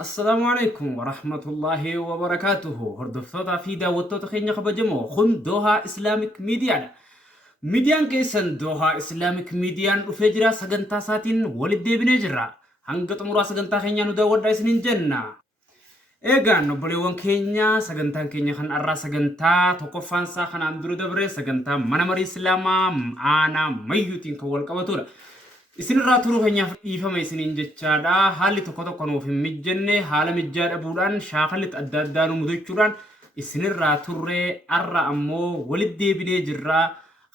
السلام عليكم ورحمة الله وبركاته. هردفتوتا في داوتوتا خينيا خبجمو خن دوها إسلامك ميديا. ميديان كيسن دوها إسلامك ميديان وفجرا سجنتا ساتين ولد بنجرا. هنگت مرا سجنتا خينيا نداود دايسنين جنة. Egaan obboleewwan keenya sagantaan keenya kan arraa sagantaa tokkoffaansaa kan anduru dabre sagantaa mana marii islaamaa aanaa mayyuutiin kan wal qabatudha. Isinirraa turuu keenyaaf dhiifama isiniin jechaadha. Haalli tokko tokko nuuf hin mijjenne haala mijjaa dhabuudhaan shaakalli adda addaa nu mudachuudhaan isinirraa turree arra ammoo walitti deebinee jirra.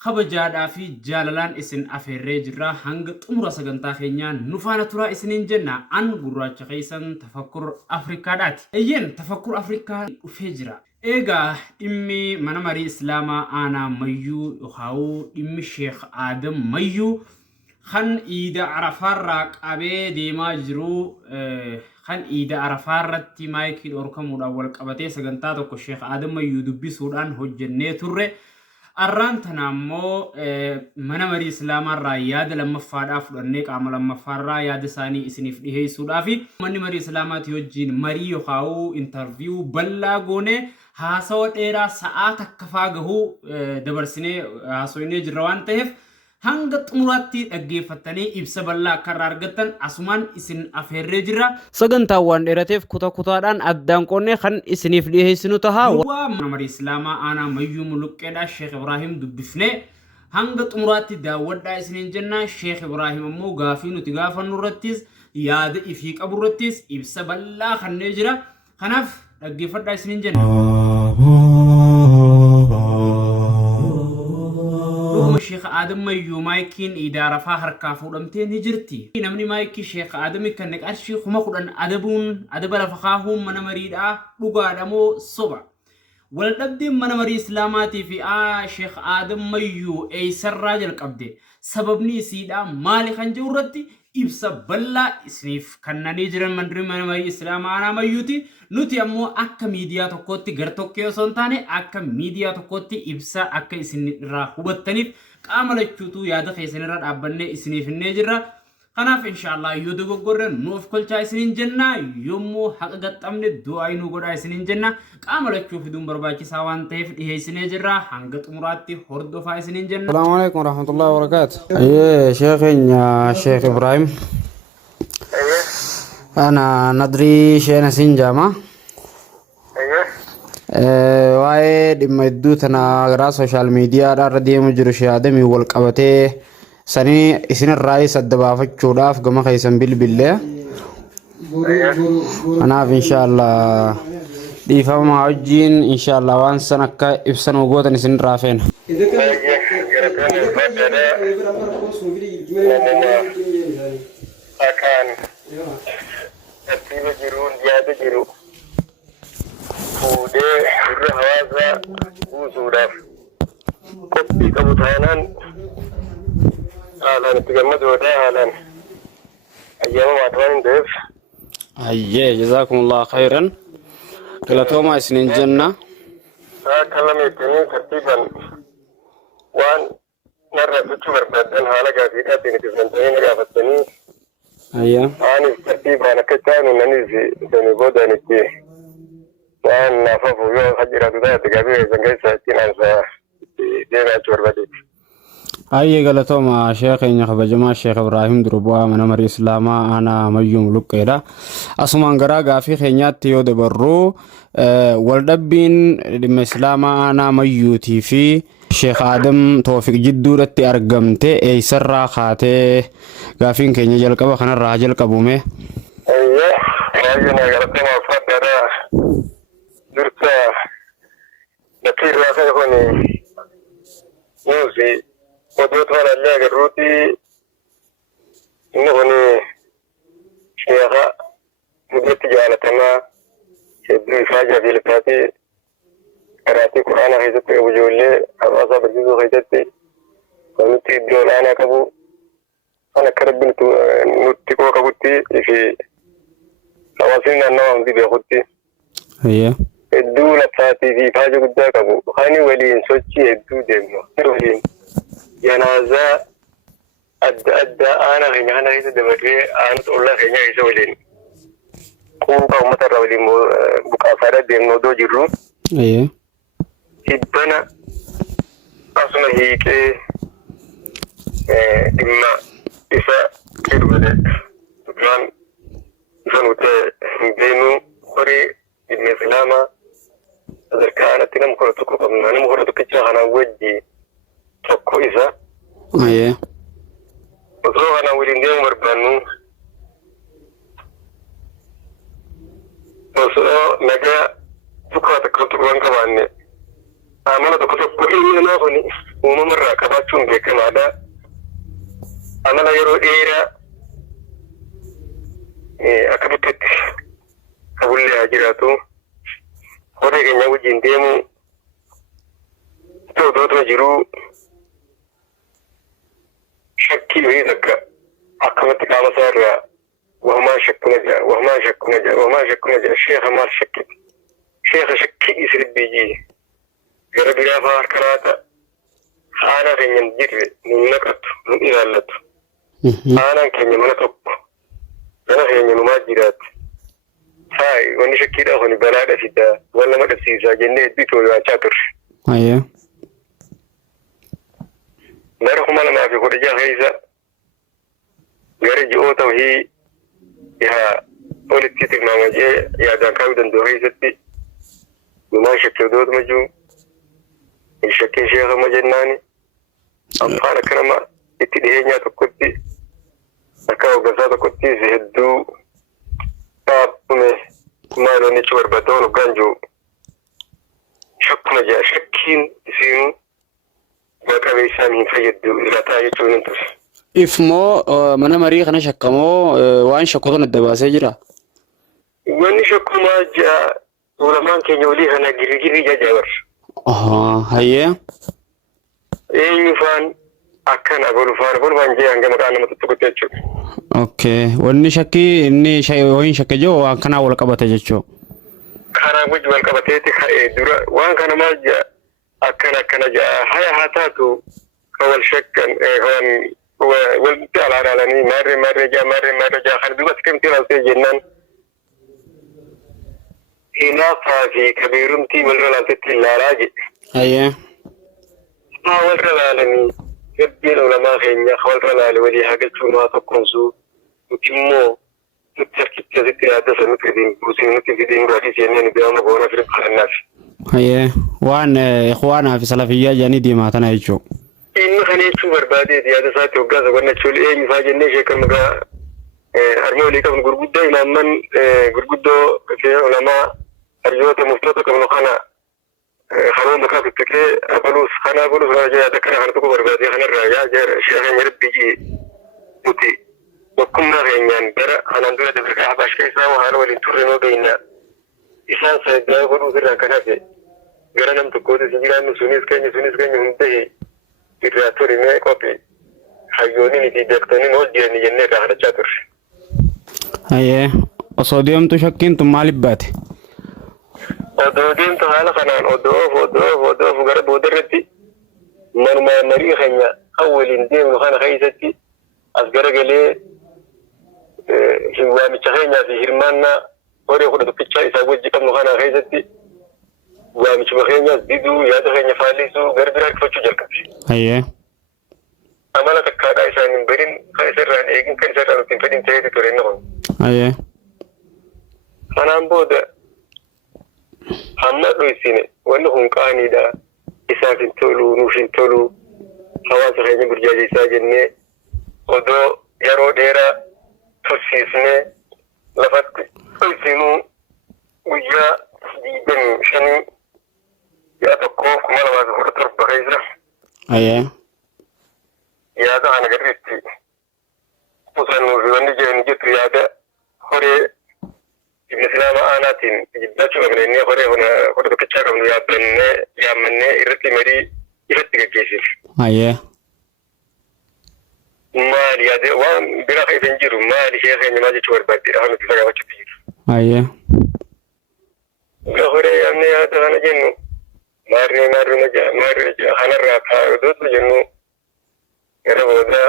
Kabajaadhaa fi jaalalaan isin afeerree jirra. Hanga xumura sagantaa keenyaa nu faana turaa isiniin jenna. An gurraacha keessan tafakkur Afrikaadhaati. Eeyyeen tafakkur Afrikaa dhufee jira. Egaa dhimmi mana marii islaamaa aanaa mayyuu yookaan dhimmi Sheekh Adam mayyuu kan iida arafaarraa qabee deemaa jiru kan iida arafaarratti maayikii dhorkamuudhaan wal qabatee sagantaa tokko Sheekh Adam mayyuu dubbisuudhaan hojjennee turre. Arraan tanammoo mana marii islaamaa yaada lammaffaadhaaf fudhannee qaama lammaffaarraa yaada isaanii isiniif dhiheessuudhaaf manni marii islaamaati wajjin marii yookaan interview bal'aa goone haasawa dheeraa sa'aa takka faagahuu dabarsinee haasoinee jirra waan ta'eef hanga xumuraatti dhaggeeffattanii ibsa bal'aa akka irraa argattan asumaan isin afeerree jirra. Sagantaawwan dheerateef kutaadhaan addaan qonnee kan isiniif dhiheessinu taha. Mana marii islaamaa aanaa mayyuu muluqqeedha Sheekh Ibrahim dubbifnee hanga xumuraatti daawwadhaa isiniin jenna. Sheekh Ibrahim ammoo gaafii nuti gaafannu irrattis yaada ifii qabu irrattis ibsa bal'aa kannee jira. Kanaaf dhaggeeffadhaa isiniin jenna. Sheekh Adam mayyuu maayikiin idaara faa harkaa fuudhamtee ni jirti. Namni maayikii Sheekh Adam kan qarshii 10,000 adabuun adaba lafa kaahuun mana mariidhaa dhugaadha moo soba? Wal dhabdeen mana marii islaamaatii fi Sheekh Adam mayyuu eessarraa jalqabde sababni isiidhaa maali kan jiru irratti ibsa bal'aa isiniif kannanii jiran mandiri mana marii islaamaa aanaa mayyuuti. Nuti ammoo akka miidiyaa tokkotti gartokkee osoo hin taane akka miidiyaa tokkotti ibsa akka isin irraa hubattaniif qaama lachuutu yaada keessanirra dhaabbannee isiniif hinnee jirra. Kanaaf inshallah yoo dogoggorre nuuf kolchaa isiniin jenna yommuu haqa gaxxamne du'aa inuu godhaa isiniin jenna qaama lachuu fiduun barbaachisaa waan ta'eef dhiheessinee jirra hanga xumuraatti hordofaa isiniin jenna. Assalamu alaikum warahmatullahi wabarakatuh. Sheikh Ibrahim. أنا ندري شيء سنجامة. وايد ما يدوتنا غير سوشيال ميديا ردي مجرش آدمي والقبته سني إسن الرئيس الدبافة شوداف كما خيسن بالله. أنا إن شاء الله دي فما عجين إن شاء الله وان سنة كإبسن وجود نسن رافين. ترتيب جرون زيادة جرو فودي جرو هوازا وزوراف كبتي كبتانان آلان تجمد ودا آلان أيام واتوان ديف جزاكم الله خيرا كلاتوما سنين جنة كلمتني ترتيبا وان نرى تشوفر بدن حالا قاعدة تنتهي نقافتني أنا ترتيب أنا كتان وننزي سنبودا نتي وأنا نافو يوم حجرة ده تجابي زنجي ساتين أنسا دينا أشور بدي. غلطوما شيخ إن خبجما شيخ إبراهيم دربوا من أمر الإسلام أنا ميوم لقيدا أسمان غرا في خنيات تيو دبرو والدبين الإسلام أنا ميوتي في Sheekh Adam Tawfiq jidduuratti argamte eessarraa kaatee gaafiin keenya jalqaba kanarraa jalqabume. Baay'ina galatama uffadhaadha dursa natiirraa ta'e kuni nuusi oduu toorallee agarruuti inni kuni sheekha muddatti jaalatamaa hedduu isaa jaabiltaati. قرأتي القرآن خيزتي أبو جولي أبو برجيزو خيزتي ونتي الدولانا كبو أنا كرب نتكو كبوتي في نواسينا النوام دي بيخوتي الدولة بتاعتي في فاجة قدا كبو خاني ولين سوتشي الدو ديمو ولين جنازة أدى أنا غني أنا خيزة دمري أنا تقول لك غني خيزة ولين quuqa uummata irraa waliin buqaasaadha deemnu odoo jirru hibbana asuma hiiqee dhimma isa kedubade waan isa nuti hin beenu horii dhimma islaamaa sadarkaa anatti nama kora tokko qabna nama kora tokkicha kanaan wajji tokko isa osoo kanaan waliin deemu barbaannu osoo nagaa bukaa takka tokko waan qabaanne amala tokko tokko ilmi namaa kuni uumamarraa qabaachuun beekamaadha. Amala yeroo dheeraa akkamitti kabullee haa jiraatu horii keenya wajjin deemu ta'uudhaatu jiruu shakkii wayii takka akkamatti qaama isaa irraa wahumaa shakkuna jira sheekha maal shakkiti sheekha shakkii isiribbii jii gara biraa fa'aa harkanaata haala keenya hin jirre nun naqatu nun ilaallatu haalaan keenya mana tokko mana keenya numaa jiraatti hayi wanni shakkiidhaa kuni balaadha fidaa waan nama dhabsiisaa jennee hedduu itti waachaa turre. Bara 2016 keessa gara ji'oota wahii olitti tilmaama jee yaadaan kaa'uu danda'u keessatti numaa shakkii odootuma jiru shakkii sheekama jennaani afaan akka nama itti dhiheenyaa tokkotti akka hoggansaa tokkottis hedduu dhaabbume maaloonni ichi barbaadamu hoggaan jiru shakkuma jea shakkiin isiinuu maqabee isaan hin fayyaddu irrataa jechuun hin ture. Ifmoo mana marii kana shakkamoo waan shakkoon adda baasee jira? Wanni shakkumaa jea ulamaan keenya walii kana girigirri jajaabar. Hayyee. Eenyufaan akkana golufaan jee hanga maqaan nama tokkotti jechuudha. Okay. Wanni shakkii inni wayin shakke jiru waan kanaa wal qabate jechuudha. Kanaa wajji wal qabateeti ka'ee dura waan kana maal jea akkana jea haya haa taatu kan wal shakkan kan walitti alaadhaalanii maarree jaa kan duubatti kamtii laaltee jennaan hinaafaa fi kabeerumtii walirra laaltetti ilaalaa jedhe. Hayyee. Haa walirra laalanii gabbiin ulamaa keenya walirra laale walii haa galchuun haa tokkomsuu nuti immoo nuti harkitti asitti yaaddasa nuti fidiin gaadhiis jennee nu biraama goona firiif kadhannaaf. Hayyee. Waan ikhwaanaa fi salafiyyaa jedhanii deemaa tana jechuudha. Inni kana jechuu barbaadeeti yaada isaatti hoggaasa wannachuun eenyufaa jennee sheekan magaa harmee walii qabnu gurguddoo imaamman gurguddoo ulamaa harjoota muftoota qabnu kana haroo makaa tuttuqee abaluus yaada kana tokko barbaadee kanarraa yaa sheekan rabbii nuti tokkummaa keenyaan bara anaan dura dabarkaa habaash keessaa haala waliin turre noo beeyna isaan saggaa godhuuf irraa kan hafe gara nam tokkootis hin jiraannu sunis keenya hundee irraa turimee qophii hayyooniin fi beektoniin hojjetanii jennee irraa kadhachaa turre. Hayyee. Osoo deemtu shakkiin tun maaliif baate? Odoo deemtu haala kanaan odoof gara boodarratti manuma marii keenya kan waliin deemnu kana keessatti as garagalee waamicha keenyaa fi hirmaannaa horii kudha tokkichaa isaa wajji qabnu kana keessatti waamichuma keenyaas diduu yaada keenya faallisuu gara biraa dhufachuu jalqabe. Hayyee. Amala takkaadhaa isaan hin barin kan isarraan eegin kan isarraan ittiin fedhin ta'eeti ture inni kun. Hayyee. Kanaan booda hamma dhoysine wanni kun qaaniidha isaaf hin tolu nuuf hin tolu hawaasa keenya burjaajeessaa jennee odoo yeroo dheeraa tursiisnee lafatti dhoysinuu guyyaa 25 yaa tokkoof 2017 keessa. Hayyee. Yaada kana gaditti qusannuu fi wanni jedhani jettu yaada horee islaama aanaatiin jibbachuu qabnee horee kudha tokkichaa qabnu yaammannee irratti marii irratti gaggeessine. Hayyee. Maali yaade waan biraa keessa hin jiru maali ishee keenya maal jechuu barbaaddeedha kan nuti isa gaafachuutti jiru. Hayyee. Horee yaamnee yaada kana jennu maarree kanarraa kaa'uudhootu jennu gara booda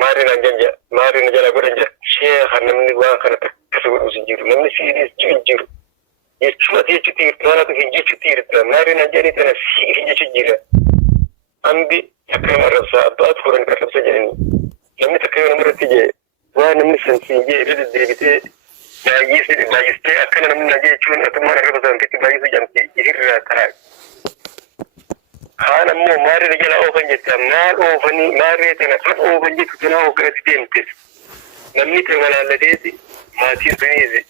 maarree na jala godhan jira sheekha namni waan kana كسر أسجير لما سيريس جير يشوف يشتير ترى تهين يشتير ناري نجاري ترى سير يشجير عندي تكلم الرسا أدخل أن كتب سجني لما تكلم مرة تيجي وأنا من سنسيجي رد الدربتي باجستي أكلنا من نجي شون أتمنى الرسا أنت باجس جنتي يهرر تراك أنا مو ماري رجال أوفن جتا مار أوفني ماري تنفر أوفن جتا تنا وكرتين تس نمني تملا لديتي ما تيزنيزي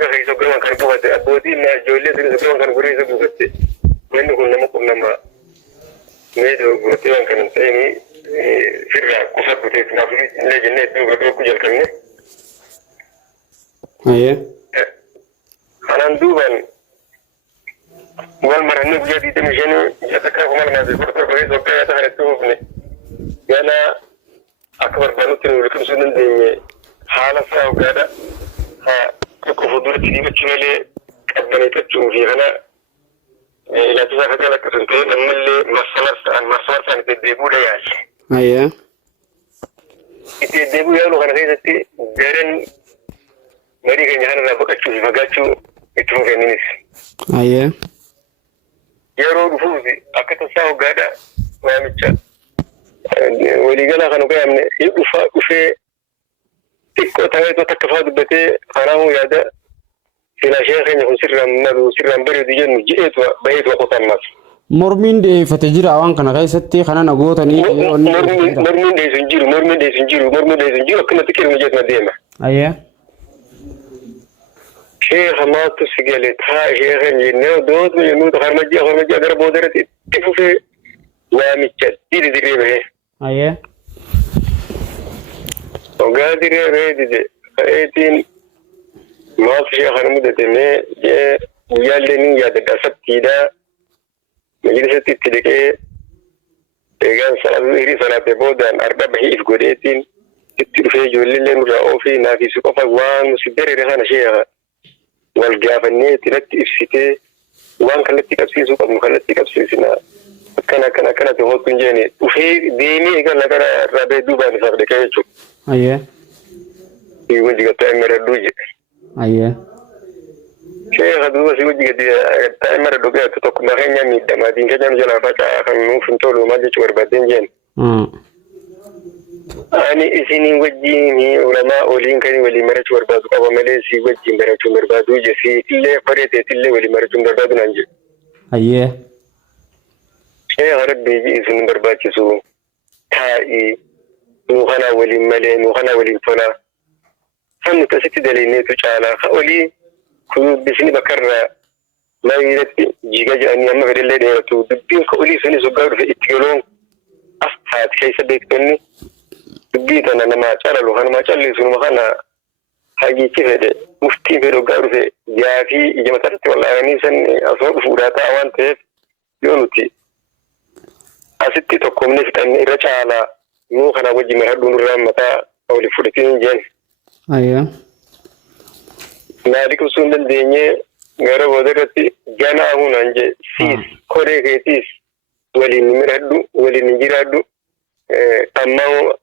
غير سكران كان بوقت أبودي ما جولة سكران كان غير بوقت من كنا مكنا ما ميدو بوقتين كان تاني فرع كفر بوقت نافلي لجنة بوقت كوجل كنا أيه أنا ندوبن والمرة نبجدي تمشيني يتكلم مرنا بفرق بغيث وكذا تهرتوفني أنا أكبر بنوتي ولكم سنن دي حالة ساو كذا ها كفضول تدي بتشملي أبني تجوم في هنا إلى تزاف كذا كسنتين أملي مسمار سان تديبو لياش أيه تديبو يالو كان غيرتي دارن مري كان يهانا بكتشو في فقاتشو يتمو في نيس أيه yeroo dhufuufi akka tasaa hoggaadha waamicha waliigalaa kan ugaamne hin dhufee xiqqoo ta'eetoo takka faa dubbatee kanaafuu yaada silaa shee keenya kun sirraan bareedu jennu ji'eetu baheetu qotannaaf. Mormiin deeffate jira waan kana keessatti kana nagootanii mormiin deessu hin jiru akkanatti qilma jeetuma deema. Ayyee. شيخ ما تسجلت ها شيخ جنة دوت من ينود خرمجي أقدر بودرة تفوفي وامشت ديري به أيه وقادر يا بيدي فايتين ما في شيء خرمودة تمي جاء ويالني يا دكاسات كذا مجلس تتلقى كان صلاة بودان أربع بهيف قديتين تتلفي جولي لين رأوفي نافي سقفا وان مسدري رهان شيخ والجافنية تلتي إفسيتي وان كلتي كبسيسو قد مخلتي كبسيسنا كان تهوت كنجاني وفي ديني قال لك رابي دوبا نفاق دكايتو أيه في وجهة تأمر الدوجة أيه شيخ دوبا في وجهة تأمر الدوجة تتوك مخين يمي دمادين كجان جلا فاكا خنو فنطولو ما جيش وربادين جان أنا إسني وجيني علماء ولين كاني ولي مرج وربادو كابا مليسي وجين برجو مربادو جسي تلي فريتة تلي ولي مرجو مربادو نانجي أيه شيء غرب بيجي إسن مربادو سو تائي نوخنا ولي ملي نوخنا ولي فنا فن تسيت دليني تجعل خولي كل بسني بكرة ما يرتي جيجا جاني أما غير اللي ديرتو دبين خولي سني سكر في إتقالون أفتحت كيس بيكتني بيت أنا ما أشارلو أنا ما أشارلي سنو مخانا حاجي كذا مفتي في رجال في جافي إجا مثلا ولا يعني سن أصور فوراتا وان تيف يونتي أستي تقوم نفت أن إرجع على مو خنا وجه مهدون رام متى أو لفرتين جن أيه نادي كسون الدنيا غير ودرتي جانا هون أنجي سيس كوري كيتيس ولي نمرهدو ولي نجيرهدو أما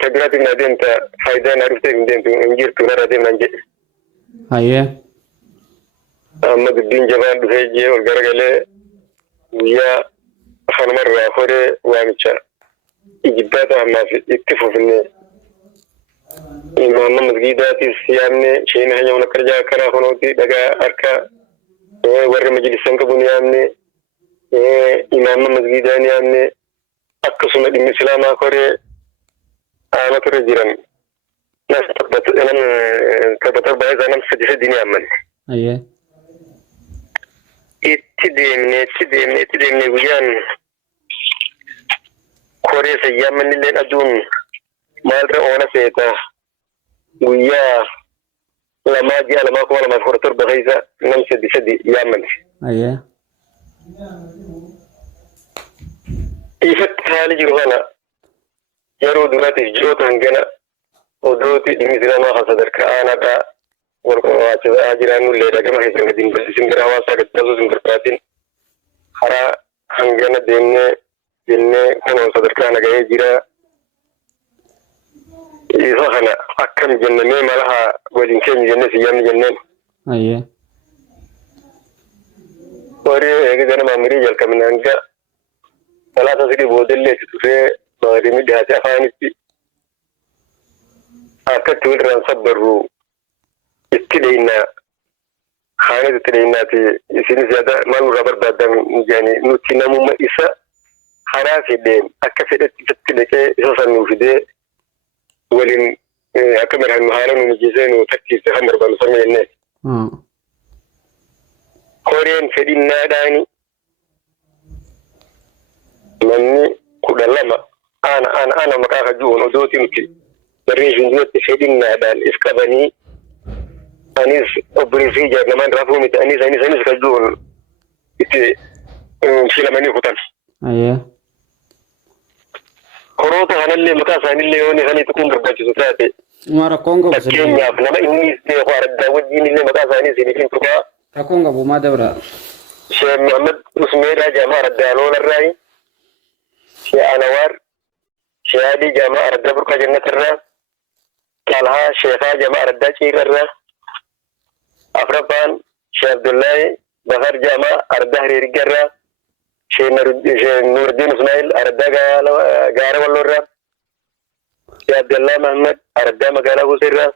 تبرات النادين تا فايدة عرفت النادين تنجير تنار النادين نجى. أيه. أما الدين جبان بسيجي والجرجلة ويا خنمر آخره وامشى. إجباته ما في اتفق فيني. إمام مسجدات السيامني شيء نحن يوم نكرجع كنا خنوتي دعا أركا ورّ مجلس سنكبوني أمني إمام مسجداني أمني أكسونا الإسلام آخره أنا ترجيران ناس تبتر بعض أنا مسجد الدنيا أمن أيه اتدمني ويان كوريس يامن اللي أدون ما أدري أنا سيتا ويا لما جاء لما قال ما فرطر بغيزة نمسد سدي يامن أيه يفتح حالي جروهنا يرو دولتي جوت هنجنا ودوتي دميزنا ما خسدر كأنا دا ورقات أجرانو ليدا كما هي سنجدين بس سنجرا واسا كتازو سنجر باتين خرا هنجنا دينه كنا صدر كأنا جاي جرا إذا أنا أكم جنة ما لها ولين كم جنة سيام جنة أيه وري إذا أنا ما مريج الكمن أنجا ثلاثة سري بودل لي تفري بغير مدة أفاني أكتب الران صبروا استدينا خانة استدينا في سن زيادة ما نقبل بعد يعني نتنا مم إسا حراس الدين أكفي تتلك إسا نوفده ولين أكمل هالمهارة ونجزين وتكتيز خمر بنسمي الناس كورين فدينا داني مني كدلما أنا مكاها جون ودوتي مكي بريجون دوتي فدينا دان إسكابني أنيس أبريزيجا نمان رافومي أنيس كجون إتي شيلا مني فتن أيه كروتا هنالي مكاسا هنالي يوني هني تكون برباجي سوتاتي مارا كونغو بس كينيا نما إني سيخوار الداوجيني اللي مكاسا هني سينيكين تبا تكونغو بوما دبرا شيخ محمد مسميرا جماعة الدالون الرأي شيخ أنوار شيخ علي جماعة الدبركة جنة الرأي طالها شيخا جماعة الداشير الرأي أفربان شيخ عبد الله بخار جماعة الدهري رجرة شيخ نور الدين إسماعيل الدجا جارة واللورة شيخ عبد الله محمد الدجا مقالة وسيرة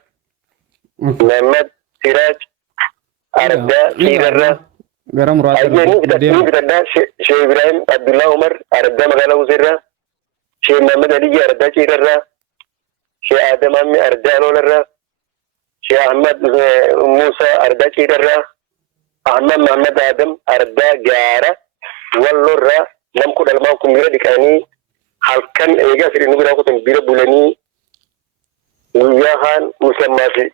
محمد سراج الدجا سيرة غير مراد أيضاً شيخ إبراهيم عبد الله عمر الدجا مقالة وسيرة شيخ محمد علي الدجا سيرة شيخ آدم أمي الدجا لورة شيخ أحمد موسى الدجا سيرة أحمد محمد آدم الدجا جارة واللورة نم كود الماء كميرة دكاني هل كان إيجا في النبي راكو تنبير بولاني وياهان مسلماتي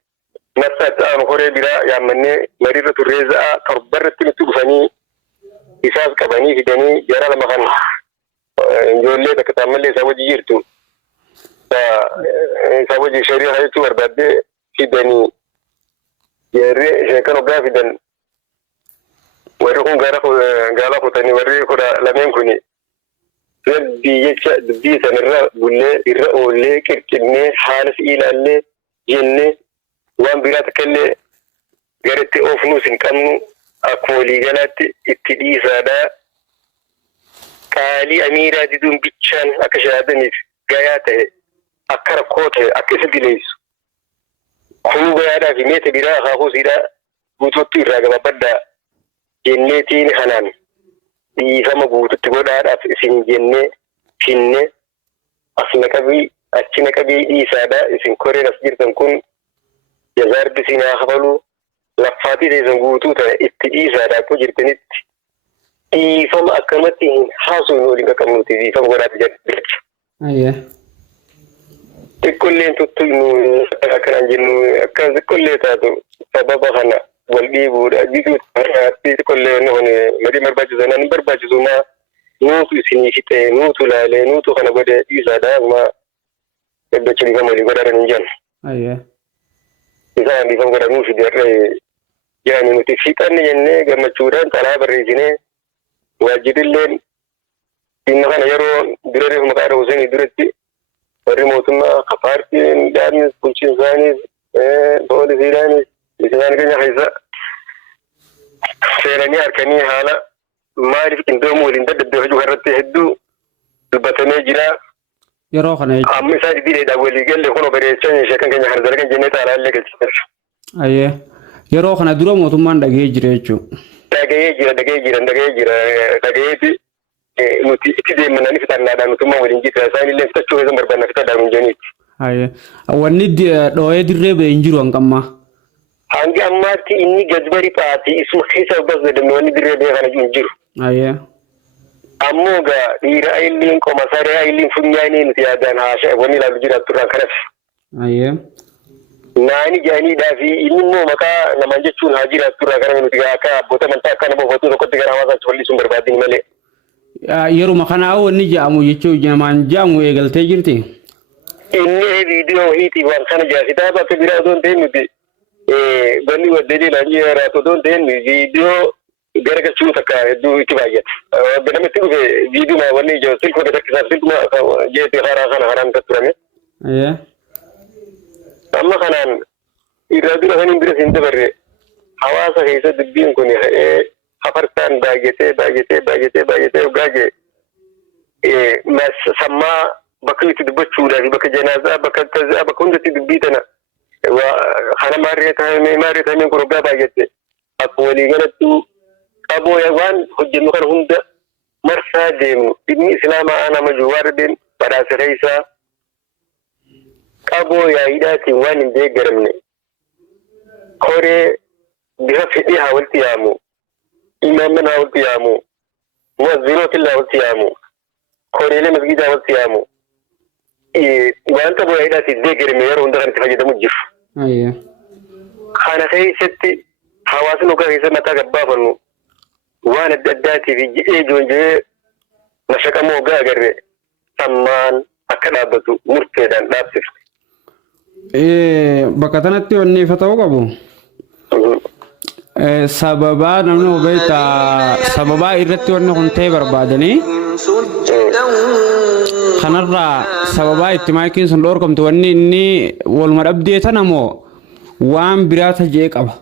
نفسات أنا خوري بيرا يا مني مريضة الرزاء كبرت تنتبهني إساس كباني في دني جرى لما كان جولة تكتمل لي سوى جيرتو سوى جي شريعة هاي تور بعد في دني جرى شكله بلا في دن وريكم قالوا فتاني وريكم لمن كوني ربي دبي سنرى بولي الرؤولي كركني حالس إلى اللي جنة وان بيرات كله قرأت أوفنوس إنكم أقولي قالت اتدي سادا كالي أميرة دون بيتشان أكشادني جاياته أكر كوته أكسد ليس خلو جاياته في ميت بيرا خاخو سيدا بوتوتي راجع ببدا جنتين حنان يفهم بوتوتي بودا أف إسم جنة فينة أصلك أبي إسادا إسم كوري نسجر تنكون جزار بسينا خبلو لفاتي دي زنغوتو تا اتدي سادا كو جرتنت يفهم أكمتين حاسو نولي كمنوتي يفهم غرات جرتنت أيه كل تطينو أكران جنو أكران كل تاتو سبب خنا والجيبو أجيبو كل نهني مري مرباجو زنان برباجو زما نوتو سينيكتة نوتو لالي نوتو خنا بده إسادا ما بتشلي كمالي غرار نجان أيه إذا عندي فهم غرار نوفي دري يعني نتفيتان جنة كما تشوران تلا بريجنة واجد اللين إنها نيرو دري مكار وزني درتي وريموتنا خبارتي دارني كلشين زاني بول زيراني إذا كان حيزا سيراني أركني حالا ما أعرف إن دومو لين ده جو هرتي هدو البتني جرا يروحنا أمي ساعد دي ده ولي قال لي خلوا بريتشان شكل كان يحرز لكن جنة على اللي كتير أيه يروحنا درو موتومان دقيق جريتشو دقيقي nuti ikide manani fitanna da nutuma wali ngita sani len tacho zo marbanna fitada mun jani aye awani do e dirrebe injiro ngamma hangi amma ti inni gazbari paati ismu hisa bas da wani dirrebe kana injiro aye ammo ga ira ailin ko masare ailin funyani nuti adan ha shay wani la jira tura karaf aye nani jani da fi inni mo maka na manje chun hajira tura karaf nuti ga ka bota man ta kana bo fotu ko tigara hawa sa wali sumber badin male yeru makana woni jaamu yeccu jaman jaamu egalte jirti inni video hiti wan kana jasita ba to bira don tembi bani wadeli la nyera to don tembi video garga chuta ka du itibaya bename tu video ma wani jo silko da kisa silko ma je te khara khana haram ka turame aye أما خنان إرادو لهن برس إندبر حواسا خيسا دبين كوني حفرتان باجتي وقاجي ما سما بكل تدبتشو لكن بك جنازة بك كذا بك كنت تدبيتنا وخنا ماريتها من قربا باجتي أقولي قلتو أبو يوان حجنو كان هند مرسا ديمو إبني إسلام أنا مجوار دين براس رئيسا أبو يايداتي وان دي قرمني كوري بها فتيها والتيامو إمامنا والتيامو موزنوت الله والتيامو كوري لي مسجدها والتيامو وانت أبو يايداتي دي قرمي يرون دغن تفجد مجف أيه خانا خيستي حواسنو كخيسا متى قبافنو وانا الداتي في جيجون جي نشكا موغا قرر سمان أكرابتو مرتدان لابسف bakka tanatti wanni ifa ta'uu qabu sababaa namni hubeeta sababaa irratti wanni kun ta'e barbaadanii kanarraa sababaa itti maayikiin sun dhoorkamtu wanni inni waluma dhabdeetan ammoo waan biraata jee qaba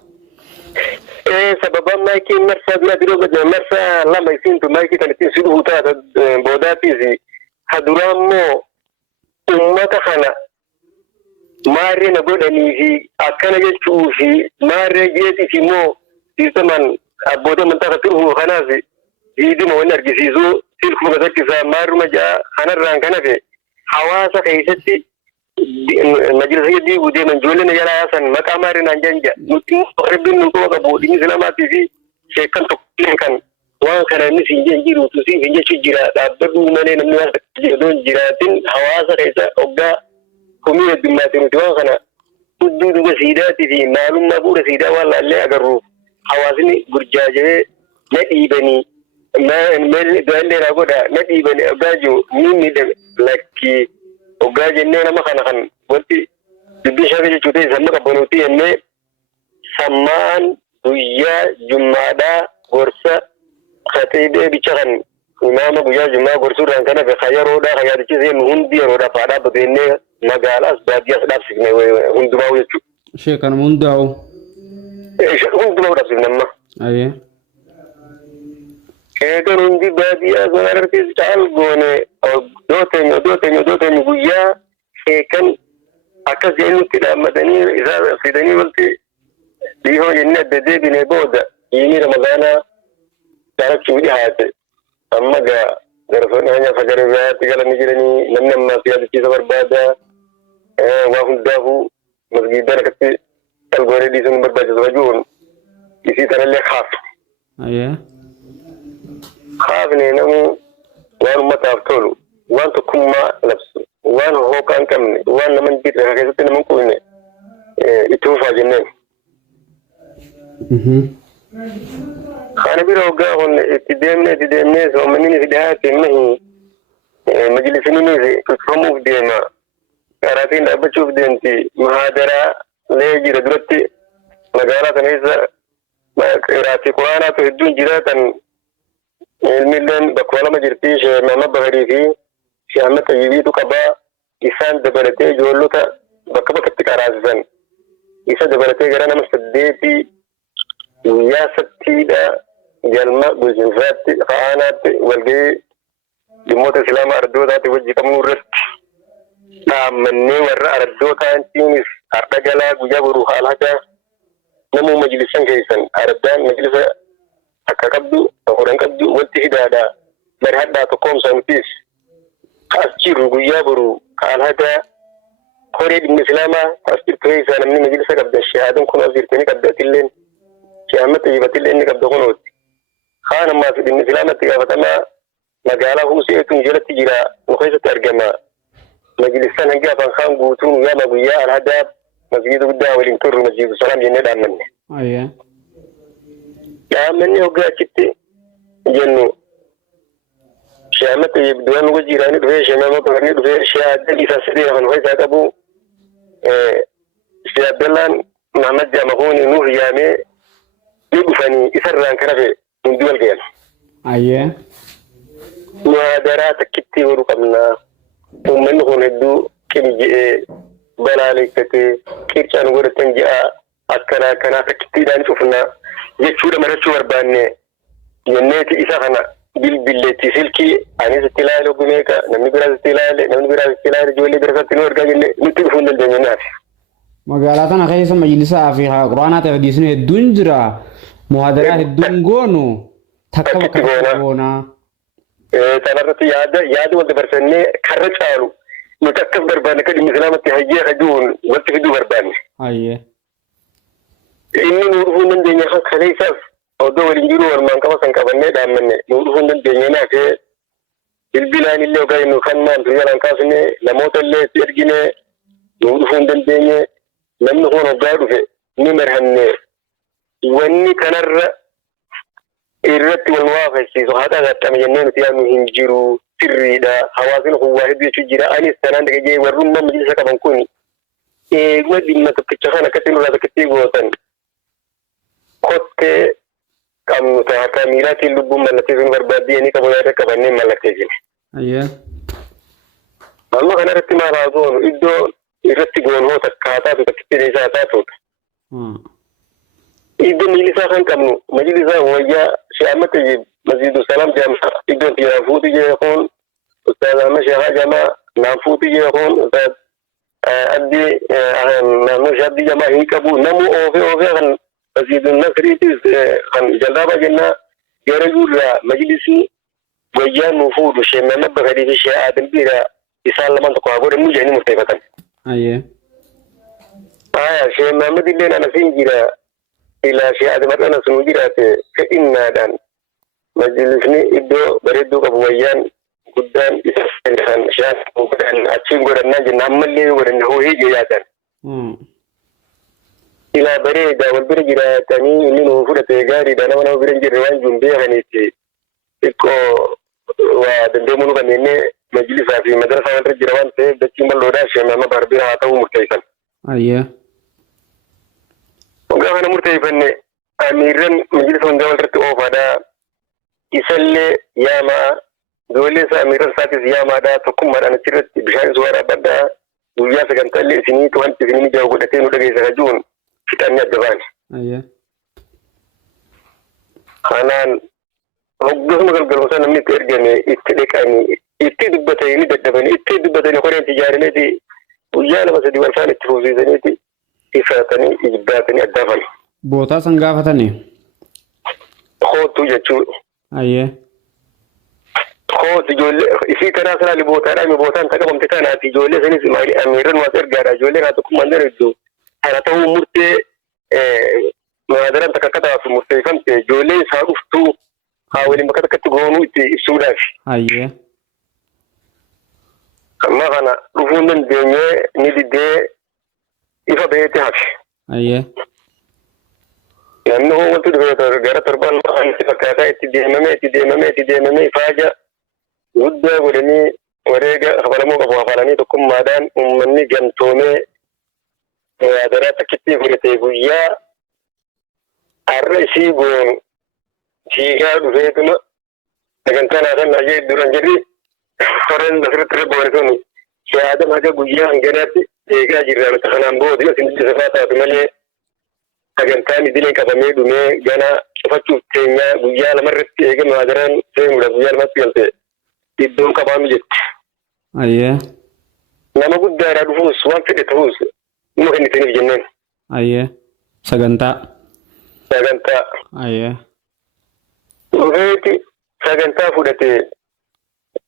sababa maayikii marsaa biraa biroo gadi marsaa lama isintu maayikii kan ittiin sidhuu taata boodaatiisi haduraa immoo ummata kana maarree na godhanii fi akkana jechuu fi maarree geetii fi immoo siisaman abboota amantaa kan turuu kanaaf diiduma wanni argisiisuu silkuma gadakkisaa maarruma ja'a kanarraan kan hafe hawaasa keessatti majlisa diiguu deeman ijoolleen jalaa yaasan maqaa maarree naan janja nuti rabbiin nu qofa qabu dhimmi islaamaatii fi sheekan tokkolleen kan waan kana inni siin jeen jiru tusiif hin jechuu jira dhaabbaduu malee namni waan jedhuun jiraatin hawaasa keessa hoggaa kumii heddummaati nuti waan kana hudduu duba siidaatii fi maalummaa bu'uura siidaa waan laallee agarruuf hawaasni gurjaajee na dhiibanii gaallee naa godha na dhiibanii hoggaa jiru ni miidhame lakkii hoggaa jennee nama kana kan wanti dubbii shaakee jechuu ta'e samma qabbanuutii jennee sammaan guyyaa jummaadhaa gorsa khaxiibee bicha kan imaama guyyaa jummaa gorsuudhaan kana fi yeroodhaa yaadachisee nu hundi yeroodhaa faadhaa babeennee magaalaas baadiyyaas dhaabsifne hundumaa'u jechuudha. Ishee kanuma hundaa'u. Hundumaa'u dhaabsifne amma. Ayyee. Eegan hundi baadiyyaa goon arartiis caal goone dooteenya guyyaa eekan akkas jennutti dhaammatanii isaa fidanii walti dhiihoo jennee adda deebinee booda yiinii ramadaanaa darachuu dhihaate amma gaa garsoonni hanya fagaree biraatti galanii jiranii namni ammaas yaadachiisa barbaada waa hundaafuu masgiidaan akkatti salgoonee dhiisuun barbaachisu wajuun isii tanallee kaafne. Kaafne namu waan ummataaf tolu waan tokkummaa labsu waan hooqaa hin qabne waan naman jirre keessatti naman qubne itti fufaa jenneen. Kana bira hoggaa kun itti deemnee soomaniin fi dhiyaate mahi majlisiniinis tuffamuuf deema qaraatiin dhaabbachuuf deemti mahaadaraa lee jira duratti magaalaa kana keessa qiraatii quraanaatu hedduun jiraatan ilmilleen bakka lama jirti ishee Maamad Baharii fi Sheekh Ahmad Tayyibiitu qabaa isaan dabalatee ijoollota bakka bakkatti qaraasisan isa dabalatee gara nama 8 guyyaa 7dha galma bulchiinsaatti fa'aanaatti walgahii dhimmoota islaamaa ardootaatti wajji qabnu irratti dhaammannee warra ardootaatiinis arda galaa guyyaa boruu haala hadaa namuu majlisan keessan ardaan majlisa akka qabdu horan qabdu wanti hidaadha bari haddaa tokkoomsamtiis as jiru guyyaa boruu haala hadaa koree dhimma islaamaa as jirtu keessaa namni majlisa qabda shahaadan kun as jirtanii qabdatilleen Ahmad Tayyibatillee inni qabda kunuuti. Kaan ammaas dhimmi islaamatti gaafatamaa magaalaa Huuseetuun jalatti jira nu keessatti argama. Majlisaan hangi afaan kaan guutuun yaama guyyaa alhadaa masjiida guddaa waliin turru masjiidu salaam jennee dhaammanne. Dhaammanne hoggaa achitti jennu Sheekh Ahmad Tayyib du'aan nuga jiraanii dhufee Sheekh Maamad Baharii dhufee Sheekh Abdal Isaa Sidee kan keessaa qabu Sheekh Abdallaan Maamad Jaamahuuni nuuf yaamee dhufanii isarraan kan hafe hundi wal gahan. Ayyee. Muhaadaraa takkitti godhu qabna. Uummanni kun hedduu qinji'ee balaaleffate qircaan godhatan ji'a akkana kanaa fakkittiidhaan cufna jechuudha marachuu barbaanne jenneeti isa kana bilbilleetti silkii anis itti ilaale ogumeeqa namni biraas itti ilaale ijoollee birasatti nu ergaa jenne nutti dhufuu hin dandeenye naaf. Magaalaa tana keessa majlisaa fi quraanaa ta'e hadiisni hedduun jira. Muhaadaraa hedduun goonu takka bakka goonaa. Tanarratti yaada wal dabarsannee karra caalu nuti akkas barbaanne kan dhimmi islaamatti hayyee hajuun walitti fiduu barbaanne. Hayyee. Inni nu dhufuu hin dandeenye kan kaleessaaf oddoo waliin jiru walumaan qaba san qabannee dhaammanne nu dhufuu hin dandeenye naafee bilbilaan illee ogaa inni kan maantu jalaan kaasne namoota illee itti ergine nu dhufuu hin dandeenye namni kun ogaa dhufe ni marhanne wanni kanarra irratti wal waafaqsiisu haadha gattame jennee nuti yaadnu hin jiru sirriidha hawaasni kun waa hedduu jechuu jira anis tanaan dhagajee warrummaa majlisa qaban kun eeguma dhimma tokkicha kana akkatti nurraa tokkitti gootan kottee qabnu taata miilaatiin lubbuun mallatteessuun barbaaddee qabu yaada qabannee mallatteessine. Amma kanarratti maal haa goonu iddoo irratti goonoo takkaataa tokkitti isaa taatudha. Iddoo miilisaa kan qabnu majlisaa wayyaa Sheekh Tayyib Masjidu Salaam Jamaa iddoo Tiyaafuuti jechuun Ustaaz Ahmad Sheekhaa Jamaa Naafuuti jechuun Ustaaz Abdi naannoo Shaaddi Jamaa hin qabu namu oofee kan Masjidu Nasriitis kan jaldaaba jennaa yeroo jirraa majlisni wayyaa nu fuudhu Sheekh Mahammad Bakadii fi Sheekh Adam Biraa isaan lamaan tokko haa godhan jedhanii murteeffatan. Sheekh Mahammad illee nanasiin jira. Ila Sheekh Adam Adana sunu jiraate fedhinnaadhaan majlisni iddoo bareedduu qabu wayyaan guddaan isa kan shaakuu godhan achiin godhannaa jenna ammallee godhanne hoohii jeyyaatan. Ila bareedaa wal bira jiraatanii inni nuu fudhate gaariidha nama bira hin jirre waan jiru beekaniitti xiqqoo waa dandeemuu nu kanneen majlisaa fi madrasaa walirra jira waan ta'eef dachiin bal'oodhaa Sheekh Mahammad Barbira haa ta'uu murteessan. Waggaa kana murteeffanne amiirran majlisa hundaa walirratti oofaadhaa isallee yaamaa ijoollee isaa amiirran isaatis yaamaadhaa tokkummaadhaan achirratti bishaan isuu waraabadhaa guyyaa sagantaallee isiniitu wanti isinii mijaa'u godhatee nu dhageessa kajuun fixanni adda baane. Kanaan hoggasuma galgaloosaa namni itti ergame itti dhiqanii itti dubbatanii dadhabanii itti dubbatanii qoreen ijaaraniiti guyyaa lama sadii wal faana itti fuusiisaniiti. Ifatanii ijibbaatanii addaafan. Bootaa san gaafatanii? Hootu jechuudha. Hootu ijoollee isii karaa sanaa libootaadhaan bootaan taqabamte kanaati ijoollee sanis maali amiirran waas ergaadha ijoollee kaa tokkummaan dara iddoo kana ta'uu murtee maadaran takka akka taatu murteeffamte ijoollee isaa dhuftuu haa waliin bakka takkatti goonuu itti ibsuudhaaf. Amma kana dhufuu hin dandeenye ni diddee ifa beete hafi. Namni hoo wanti dhufe gara torban fakkaataa itti deemamee faaja guddaa godhanii wareega hafalamuu qabu hafalanii tokkummaadhaan uummanni gamtoomee yaadaraa takkitti fudhatee guyyaa har'a isii goonu fiigaa dhufeetuma sagantaa naasan ajee duran jirri toreen asirratti irra boone sun Sheekh Haga guyyaa hanganaatti eegaa jirra nuti kanaan booda isin safaa taatu malee sagantaan idilee qabamee dhumee gana cufachuuf teenyaa guyyaa lamarratti eegama hadaraan seenuudha guyyaa lamatti galte iddoon qabaanu jette. Nama guddaadhaa dhufuus waan fedhe ta'uus nu kennitaniif jenneen. Sagantaa. Dhufeeti sagantaa fudhatee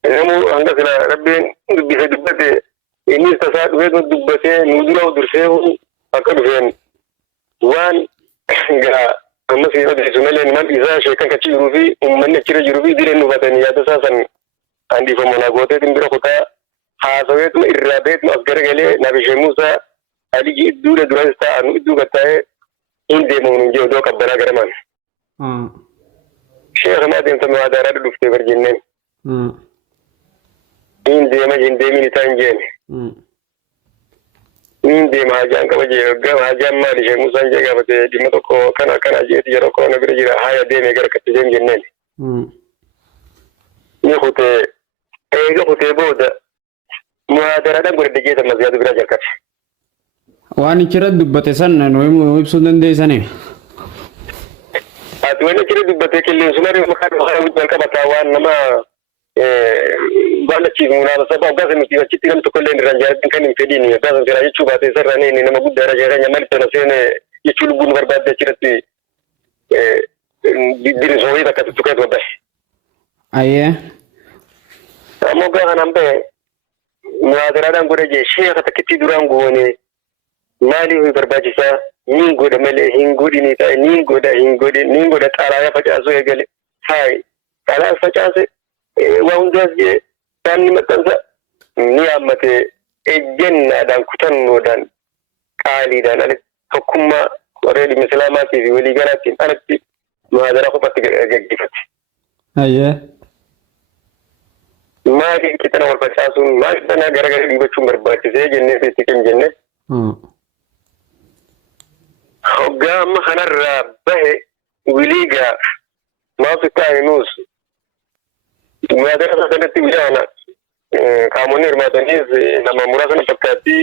namuu hanga sila rabbiin dubbate innis tasaa dhufee dubbatee nu dura dursee akka dhufeen waan gaa ammas yoo deessu malee mal isaa sheekan kachi jiruu fi uummanni achirra jiruu fi direen hubatanii yaada isaa san handifamu naa gooteetiin bira kutaa haasaweetuma irraa beetuma as garagalee nabishee Muusaa Alii idduudha duras ta'anu idduu gattaa'ee hin deemamu hin jiru qabbanaa garamaan. Sheekh Maatiin sama aadaadhaa dhuftee barjenneen. Hin deemin isaa hin jeene. Niin deema hajaan qaba jee gama hajaan maali Sheekh Muusaan jee gaafate dhimma tokko kana jeeti yeroo koona bira jira haya deeme gara kattiseen jenneen. Ni kutee eega kutee booda muhaadaraadhaan godhadhe jeeta masgaadu biraa jalqabe. waan ichirra dubbate san nu ibsuu dandeessanii? Ati waan ichirra dubbate qilleensuma maqaa wajjin qabataa waan nama waan achiif munaasaba hoggaasa miti achitti nam tokko illee irraan jaalatti kan hin fedhiin hoggaasa jira jechuu baate sarraan inni nama guddaa irra jeeqanya malee tana seene jechuu lubbuun barbaadde achirratti dirisoo wayii takka tuttuqee babbaye. Ayyee. Ammoo gaafa nan bahe muhaadaraadhaan godha jee sheeka takkitti duraan goone maaliif barbaachisaa niin godha malee hin godhini ta'e niin godha xaalaa facaasuu eegale haayi xaalaa facaase waa hundaas jee saanni maxxansa ni haammate ejjennaadhaan kutannoodhaan qaaliidhaan alatti tokkummaa qoree dhimma islaamaatii fi waliigalaattiin alatti muhaadaraa qofaatti gaggeeffate. Ayyee. Maaliif qixana wal facaasuun maaliif danaa garagara dhiibachuun barbaachisee jennee fi itti jenne. Hoggaa amma kanarraa bahe wiliigaaf maafi kaa'inuus muhaadara sanatti biyyaana qaamonni hirmaataniis nama muraasa fakkaatti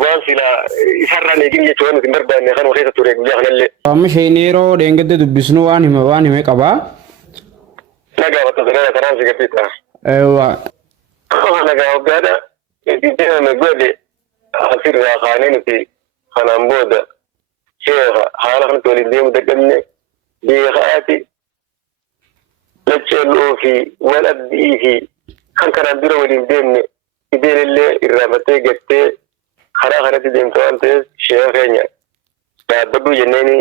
waan silaa isarraan eegin jechuun waan hin barbaanne kan keessa ture guyyaa kanallee. Amma isheen yeroo dheengadde dubbisnu waan hime qabaa. Nagaa wata sana kanaan si gabbita. Nagaa hoggaadha itti godhe asirraa kaanee nuti kanaan booda sheeka haala kanatti waliin deemu dadhabne beekaati lachelloo fi wal abdii fi kan kanaan dura waliin deemne ideelillee irraafatee gattee karaa kanatti deemta waan ta'eef sheeka keenya dhaabbadhuu jenneeni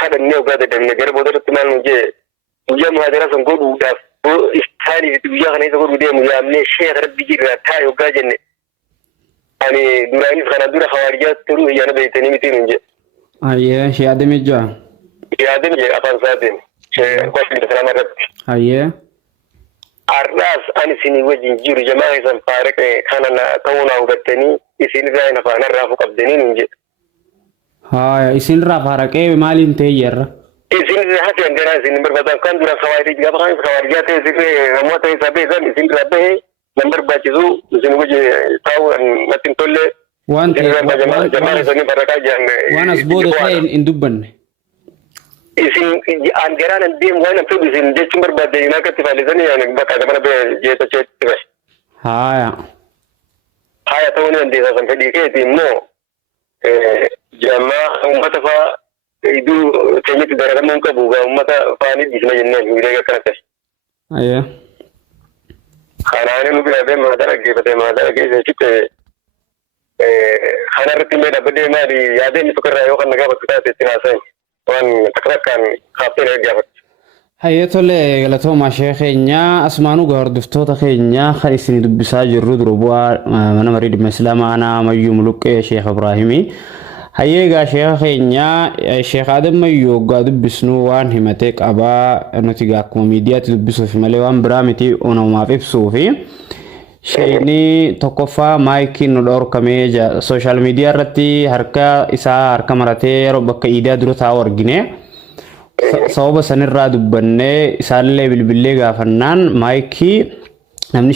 kadhannee hoggaa dadhabne gara boodarratti maal nu jee guyyaa muhaadara san godhuudhaaf istaaniif guyyaa kana isa godhuu deemu yaamnee sheeka rabbi jirraa taa'e hoggaa jenne ani duraanis kana dura hawaariyaa turuu iyyaana beeytanii mitiin hin jedhe. Ayyee yaadame jira. Yaadame jira afaan isaatiin kwasii salaama irratti. Ayyee. Arraas ani isinii wajjin jiru jamaa isan faariqe kana ta'uu naa hubattanii isinirraa hin afaan irraa qabdanii hin jedhe. Haaya isinirraa faaraqee maaliin ta'e jirra? Isinirraa hafi hanganaa isin barbaadan kan dura hawaariyaa gaafa kan hawaariyaa ta'e isin namoota isaa beekan isinirraa bahee nan barbaachisu isin wajjin ta'uu natti hin tolle. Waan as booda ta'e hin dubbanne. Isin angaraan an deemu waan fedhu isin jechuun barbaadde hin akkatti faalisanii bakka gamana jeeta cheetti bahe. Haaya. Haaya ta'uu ni dandeessa san fedhii keeti immoo jamaa uummata fa'aa iduu keenyatti dararamuun qabu uummata fa'aanii dhiisna jenneen miidhagee akkana ta'e. Ayyee. Kanaanii nu biraa maadara geeffatee maadara keessa jechuudha. Kanarratti illee dhaabbatee maali yaadeen inni tokkorraa yoo kan na gaafatu taate itti naasayin waan takkaan kaaftee na gaafatu. Hayyee tole galatooma ishee keenya asumaanuu hordoftoota keenya kan isin dubbisaa jirru dura bu'aa mana marii dhimma islaamaa aanaa Mayyuu Muluqqee Sheekh Ibraahimii. Hayyee egaa sheekha keenya Sheekh Adam Mayyuu waggaa dubbisnu waan himatee qabaa nuti akkuma miidiyaatti dubbisuuf malee waan biraa miti uumamumaaf ibsuufi. Sheekni tokkoffaa maayikiin nu dhorkamee sooshaal miidiyaa irratti harka isaa harka maratee yeroo bakka iidaa dura taa'u argine. Sababa sanirraa dubbannee isaallee bilbilee gaafannaan maayikii namni